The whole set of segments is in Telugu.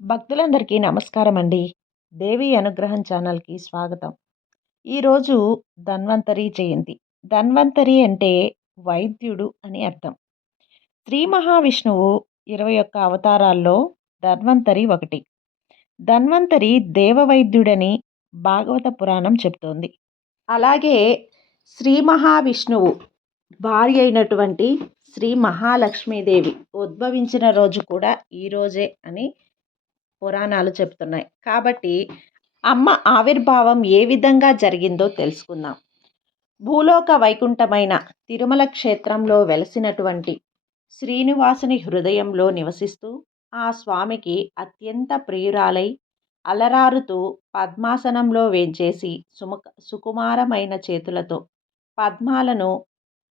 భక్తులందరికీ నమస్కారం అండి దేవి అనుగ్రహం ఛానల్కి స్వాగతం. ఈరోజు ధన్వంతరి జయంతి. ధన్వంతరి అంటే వైద్యుడు అని అర్థం. శ్రీ మహావిష్ణువు ఇరవై ఒక్క అవతారాల్లో ధన్వంతరి ఒకటి. ధన్వంతరి దేవవైద్యుడని భాగవత పురాణం చెప్తోంది. అలాగే శ్రీ మహావిష్ణువు భార్య అయినటువంటి శ్రీ మహాలక్ష్మీదేవి ఉద్భవించిన రోజు కూడా ఈరోజే అని పురాణాలు చెప్తున్నాయి కాబట్టి అమ్మ ఆవిర్భావం ఏ విధంగా జరిగిందో తెలుసుకుందాం. భూలోక వైకుంఠమైన తిరుమల క్షేత్రంలో వెలసినటువంటి శ్రీనివాసుని హృదయంలో నివసిస్తూ ఆ స్వామికి అత్యంత ప్రియురాలై అలరారుతూ పద్మాసనంలో వేంచేసి సుముఖ సుకుమారమైన చేతులతో పద్మాలను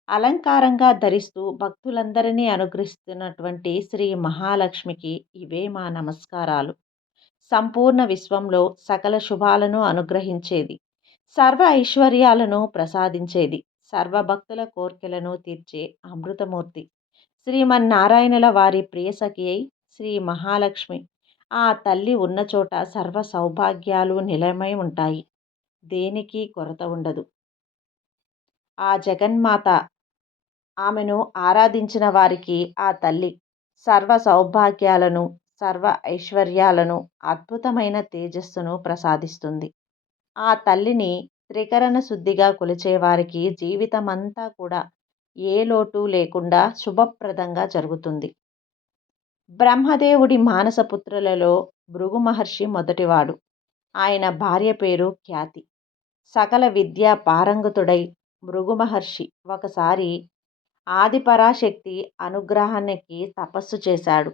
అలంకారంగా ధరిస్తూ భక్తులందరినీ అనుగ్రహిస్తున్నటువంటి శ్రీ మహాలక్ష్మికి ఇవే మా నమస్కారాలు. సంపూర్ణ విశ్వంలో సకల శుభాలను అనుగ్రహించేది సర్వ ఐశ్వర్యాలను ప్రసాదించేది సర్వభక్తుల కోర్కెలను తీర్చే అమృతమూర్తి శ్రీమన్నారాయణుల వారి ప్రియసఖి అయి శ్రీ మహాలక్ష్మి. ఆ తల్లి ఉన్న చోట సర్వ సౌభాగ్యాలు నిలయమై ఉంటాయి. దేనికి కొరత ఉండదు. ఆ జగన్మాత ఆమెను ఆరాధించిన వారికి ఆ తల్లి సర్వ సౌభాగ్యాలను సర్వ ఐశ్వర్యాలను అద్భుతమైన తేజస్సును ప్రసాదిస్తుంది. ఆ తల్లిని త్రికరణ శుద్ధిగా కొలిచేవారికి జీవితమంతా కూడా ఏ లోటు లేకుండా శుభప్రదంగా జరుగుతుంది. బ్రహ్మదేవుడి మానసపుత్రులలో భృగు మహర్షి మొదటివాడు. ఆయన భార్య పేరు ఖ్యాతి. సకల విద్య పారంగతుడై భృగు మహర్షి ఒకసారి ఆదిపరాశక్తి అనుగ్రహానికి తపస్సు చేశాడు.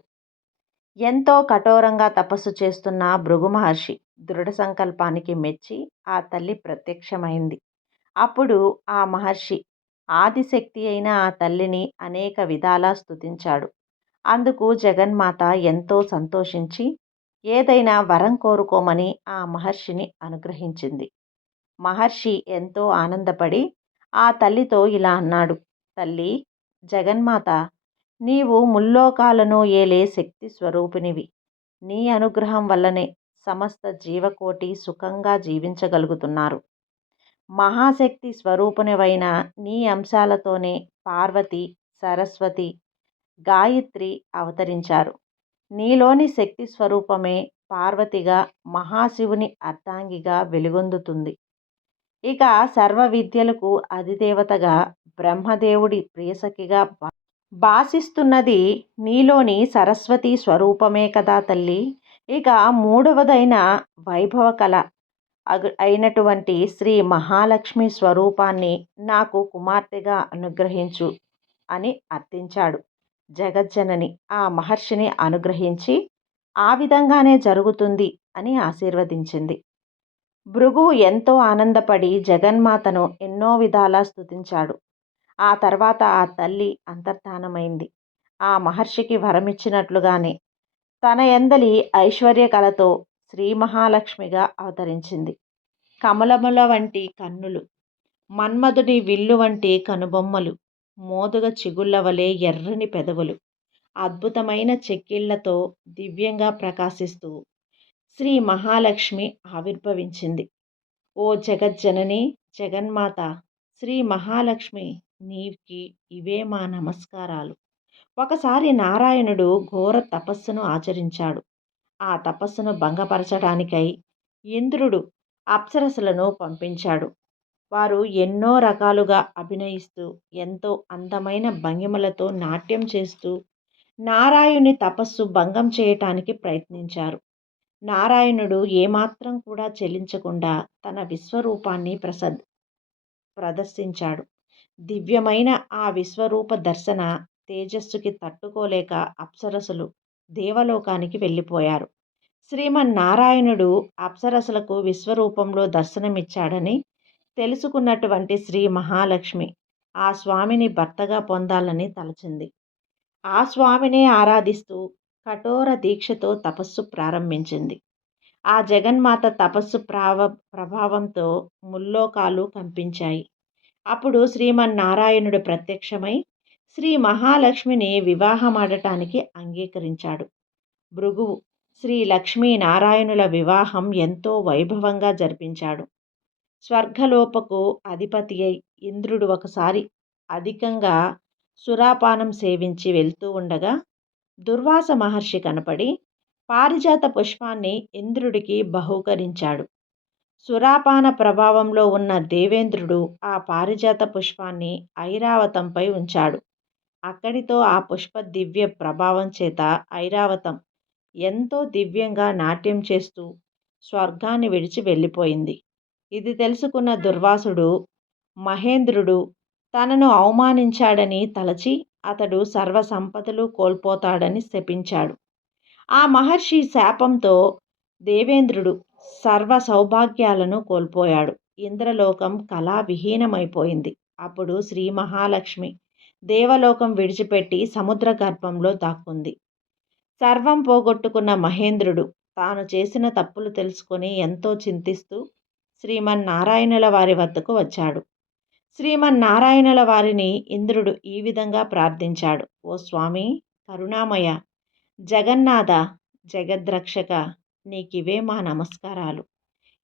ఎంతో కఠోరంగా తపస్సు చేస్తున్న భృగు మహర్షి దృఢ సంకల్పానికి మెచ్చి ఆ తల్లి ప్రత్యక్షమైంది. అప్పుడు ఆ మహర్షి ఆదిశక్తి అయిన ఆ తల్లిని అనేక విధాలా స్తుతించాడు. అందుకు జగన్మాత ఎంతో సంతోషించి ఏదైనా వరం కోరుకోమని ఆ మహర్షిని అనుగ్రహించింది. మహర్షి ఎంతో ఆనందపడి ఆ తల్లితో ఇలా అన్నాడు. తల్లి! జగన్మాత నీవు ముల్లోకాలను ఏలే శక్తి స్వరూపినివి. నీ అనుగ్రహం వల్లనే సమస్త జీవకోటి సుఖంగా జీవించగలుగుతున్నారు. మహాశక్తి స్వరూపునివైన నీ అంశాలతోనే పార్వతి సరస్వతి గాయత్రి అవతరించారు. నీలోని శక్తి స్వరూపమే పార్వతిగా మహాశివుని అర్ధాంగిగా వెలుగొందుతుంది. ఇక సర్వ విద్యలకు అధిదేవతగా బ్రహ్మదేవుడి ప్రియసఖిగా భాసిస్తున్నది నీలోని సరస్వతి స్వరూపమే కదా తల్లి. ఇక మూడవదైన వైభవ కళ అయినటువంటి శ్రీ మహాలక్ష్మి స్వరూపాన్ని నాకు కుమార్తెగా అనుగ్రహించు అని అర్థించాడు. జగజ్జనని ఆ మహర్షిని అనుగ్రహించి ఆ విధంగానే జరుగుతుంది అని ఆశీర్వదించింది. భృగువు ఎంతో ఆనందపడి జగన్మాతను ఎన్నో విధాలా స్థుతించాడు ఆ తర్వాత ఆ తల్లి అంతర్ధానమైంది. ఆ మహర్షికి వరమిచ్చినట్లుగానే తన ఎందలి ఐశ్వర్య కళతో శ్రీ మహాలక్ష్మిగా అవతరించింది. కమలముల వంటి కన్నులు మన్మధుడి విల్లు వంటి కనుబొమ్మలు మోదుగ చిగుళ్ళ వలె ఎర్రని పెదవులు అద్భుతమైన చెక్కిళ్ళతో దివ్యంగా ప్రకాశిస్తూ శ్రీ మహాలక్ష్మి ఆవిర్భవించింది. ఓ జగజ్జనని జగన్మాత శ్రీ మహాలక్ష్మి నీకి ఇవే మా నమస్కారాలు. ఒకసారి నారాయణుడు ఘోర తపస్సును ఆచరించాడు. ఆ తపస్సును భంగపరచడానికై ఇంద్రుడు అప్సరసులను పంపించాడు. వారు ఎన్నో రకాలుగా అభినయిస్తూ ఎంతో అందమైన భంగిమలతో నాట్యం చేస్తూ నారాయణుని తపస్సు భంగం చేయటానికి ప్రయత్నించారు. నారాయణుడు ఏమాత్రం కూడా చెలించకుండా తన విశ్వరూపాన్ని ప్రసద్ ప్రదర్శించాడు. దివ్యమైన ఆ విశ్వరూప దర్శన తేజస్సుకి తట్టుకోలేక అప్సరసులు దేవలోకానికి వెళ్ళిపోయారు. శ్రీమన్నారాయణుడు అప్సరసులకు విశ్వరూపంలో దర్శనమిచ్చాడని తెలుసుకున్నటువంటి శ్రీ మహాలక్ష్మి ఆ స్వామిని భర్తగా పొందాలని తలచింది. ఆ స్వామినే ఆరాధిస్తూ కఠోర దీక్షతో తపస్సు ప్రారంభించింది. ఆ జగన్మాత తపస్సు ప్రావ ప్రభావంతో ముల్లోకాలు కంపించాయి. అప్పుడు శ్రీమన్నారాయణుడు ప్రత్యక్షమై శ్రీ మహాలక్ష్మిని వివాహమాడటానికి అంగీకరించాడు. భృగువు శ్రీ లక్ష్మీనారాయణుల వివాహం ఎంతో వైభవంగా జరిపించాడు. స్వర్గలోపకు అధిపతి అయి ఇంద్రుడు ఒకసారి అధికంగా సురాపానం సేవించి వెళ్తూ ఉండగా దుర్వాస మహర్షి కనపడి పారిజాత పుష్పాన్ని ఇంద్రుడికి బహూకరించాడు. సురాపాన ప్రభావంలో ఉన్న దేవేంద్రుడు ఆ పారిజాత పుష్పాన్ని ఐరావతంపై ఉంచాడు. అక్కడితో ఆ పుష్ప దివ్య ప్రభావం చేత ఐరావతం ఎంతో దివ్యంగా నాట్యం చేస్తూ స్వర్గాన్ని విడిచి వెళ్ళిపోయింది. ఇది తెలుసుకున్న దుర్వాసుడు మహేంద్రుడు తనను అవమానించాడని తలచి అతడు సర్వ సంపదలు కోల్పోతాడని శపించాడు. ఆ మహర్షి శాపంతో దేవేంద్రుడు సర్వ సౌభాగ్యాలను కోల్పోయాడు. ఇంద్రలోకం కళావిహీనమైపోయింది అప్పుడు శ్రీ మహాలక్ష్మి దేవలోకం విడిచిపెట్టి సముద్ర గర్భంలో దాక్కుంది. సర్వం పోగొట్టుకున్న మహేంద్రుడు తాను చేసిన తప్పులు తెలుసుకొని ఎంతో చింతిస్తూ శ్రీమన్నారాయణుల వారి వద్దకు వచ్చాడు. శ్రీమన్నారాయణుల వారిని ఇంద్రుడు ఈ విధంగా ప్రార్థించాడు. ఓ స్వామి కరుణామయ జగన్నాథ జగద్రక్షక నీకివే మా నమస్కారాలు.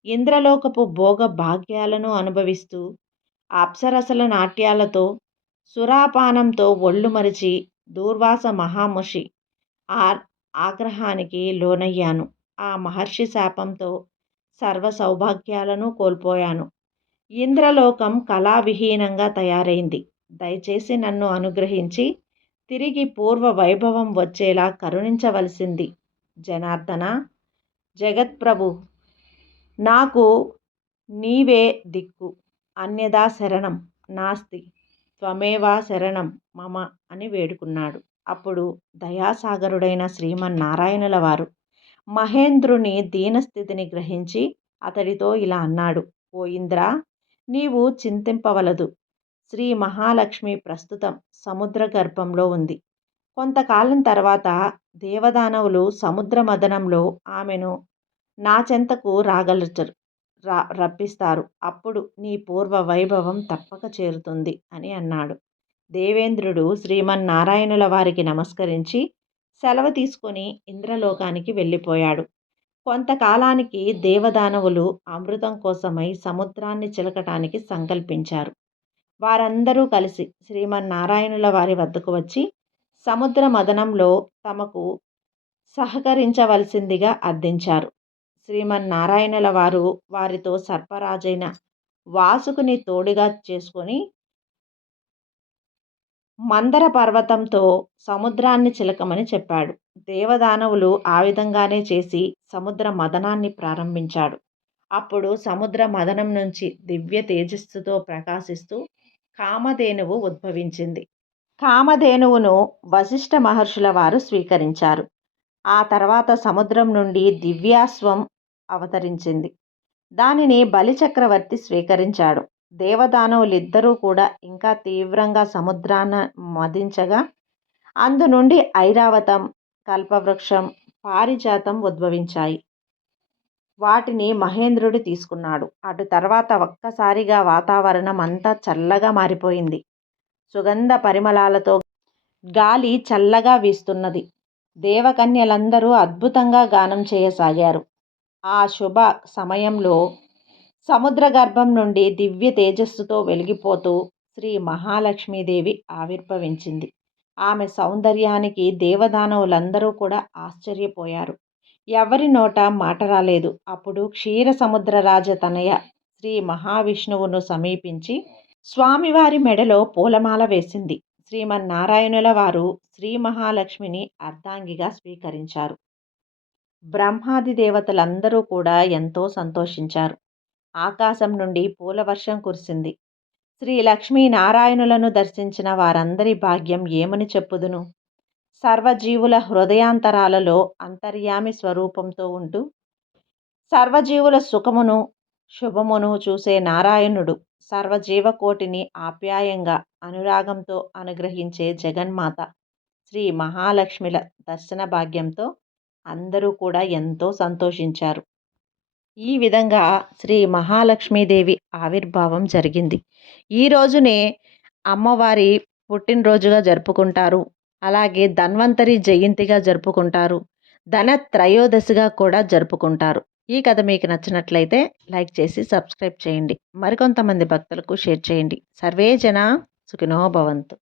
ఇంద్రలోకపు భోగ భాగ్యాలను అనుభవిస్తూ అప్సరసల నాట్యాలతో సురాపానంతో ఒళ్ళు మరిచి దూర్వాస మహాముషి ఆ ఆగ్రహానికి లోనయ్యాను. ఆ మహర్షి శాపంతో సర్వ సౌభాగ్యాలను కోల్పోయాను. ఇంద్రలోకం కళావిహీనంగా తయారైంది. దయచేసి నన్ను అనుగ్రహించి తిరిగి పూర్వ వైభవం వచ్చేలా కరుణించవలసింది. జనార్దన జగత్ప్రభు నాకు నీవే దిక్కు. అన్యదా శరణం నాస్తి త్వమేవా శరణం మమ అని వేడుకున్నాడు. అప్పుడు దయాసాగరుడైన శ్రీమన్నారాయణుల వారు మహేంద్రుని దీనస్థితిని గ్రహించి అతడితో ఇలా అన్నాడు. ఓ ఇంద్ర నీవు చింతింపవలదు. శ్రీ మహాలక్ష్మి ప్రస్తుతం సముద్ర గర్భంలో ఉంది. కొంతకాలం తర్వాత దేవదానవులు సముద్ర మదనంలో ఆమెను నా చెంతకు రాగలచరు రా రప్పిస్తారు. అప్పుడు నీ పూర్వ వైభవం తప్పక చేరుతుంది అని అన్నాడు. దేవేంద్రుడు శ్రీమన్నారాయణుల వారికి నమస్కరించి సెలవు తీసుకొని ఇంద్రలోకానికి వెళ్ళిపోయాడు. కొంతకాలానికి దేవదానవులు అమృతం కోసమై సముద్రాన్ని చిలకటానికి సంకల్పించారు. వారందరూ కలిసి శ్రీమన్నారాయణుల వారి వద్దకు వచ్చి సముద్ర మదనంలో తమకు సహకరించవలసిందిగా అర్థించారు. శ్రీమన్నారాయణుల వారు వారితో సర్పరాజైన వాసుకుని తోడుగా చేసుకొని మందర పర్వతంతో సముద్రాన్ని చిలకమని చెప్పాడు. దేవదానవులు ఆ విధంగానే చేసి సముద్ర మదనాన్ని ప్రారంభించాడు. అప్పుడు సముద్ర మదనం నుంచి దివ్య తేజస్సుతో ప్రకాశిస్తూ కామధేనువు ఉద్భవించింది. కామధేనువును వశిష్ఠ మహర్షుల వారు స్వీకరించారు. ఆ తర్వాత సముద్రం నుండి దివ్యాస్వం అవతరించింది. దానిని బలిచక్రవర్తి స్వీకరించాడు. దేవదానవులిద్దరూ కూడా ఇంకా తీవ్రంగా సముద్రాన మదించగా అందు నుండి ఐరావతం కల్పవృక్షం పారిజాతం ఉద్భవించాయి. వాటిని మహేంద్రుడు తీసుకున్నాడు. అటు తర్వాత ఒక్కసారిగా వాతావరణం అంతా చల్లగా మారిపోయింది. సుగంధ పరిమళాలతో గాలి చల్లగా వీస్తున్నది. దేవకన్యలందరూ అద్భుతంగా గానం చేయసాగారు. ఆ శుభ సమయంలో సముద్ర గర్భం నుండి దివ్య తేజస్సుతో వెలిగిపోతూ శ్రీ మహాలక్ష్మీదేవి ఆవిర్భవించింది. ఆమె సౌందర్యానికి దేవదానవులందరూ కూడా ఆశ్చర్యపోయారు. ఎవరి నోట మాట రాలేదు. అప్పుడు క్షీర సముద్రరాజ తనయ శ్రీ మహావిష్ణువును సమీపించి స్వామివారి మెడలో పూలమాల వేసింది. శ్రీమన్నారాయణుల వారు శ్రీ మహాలక్ష్మిని అర్ధాంగిగా స్వీకరించారు. బ్రహ్మాది దేవతలందరూ కూడా ఎంతో సంతోషించారు. ఆకాశం నుండి పూలవర్షం కురిసింది. శ్రీ లక్ష్మీ నారాయణులను దర్శించిన వారందరి భాగ్యం ఏమని చెప్పుదును? సర్వజీవుల హృదయాంతరాలలో అంతర్యామి స్వరూపంతో ఉంటూ సర్వజీవుల సుఖమును శుభమును చూసే నారాయణుడు సర్వజీవకోటిని ఆప్యాయంగా అనురాగంతో అనుగ్రహించే జగన్మాత. శ్రీ మహాలక్ష్మిల దర్శన భాగ్యంతో అందరూ కూడా ఎంతో సంతోషించారు. ఈ విధంగా శ్రీ మహాలక్ష్మీదేవి ఆవిర్భావం జరిగింది. ఈ రోజునే అమ్మవారి పుట్టినరోజుగా జరుపుకుంటారు. అలాగే ధన్వంతరి జయంతిగా జరుపుకుంటారు. ధన త్రయోదశిగా కూడా జరుపుకుంటారు. ఈ కథ మీకు నచ్చినట్లయితే లైక్ చేసి సబ్స్క్రైబ్ చేయండి. మరికొంతమంది భక్తులకు షేర్ చేయండి. సర్వే జన సుఖినో భవంతు.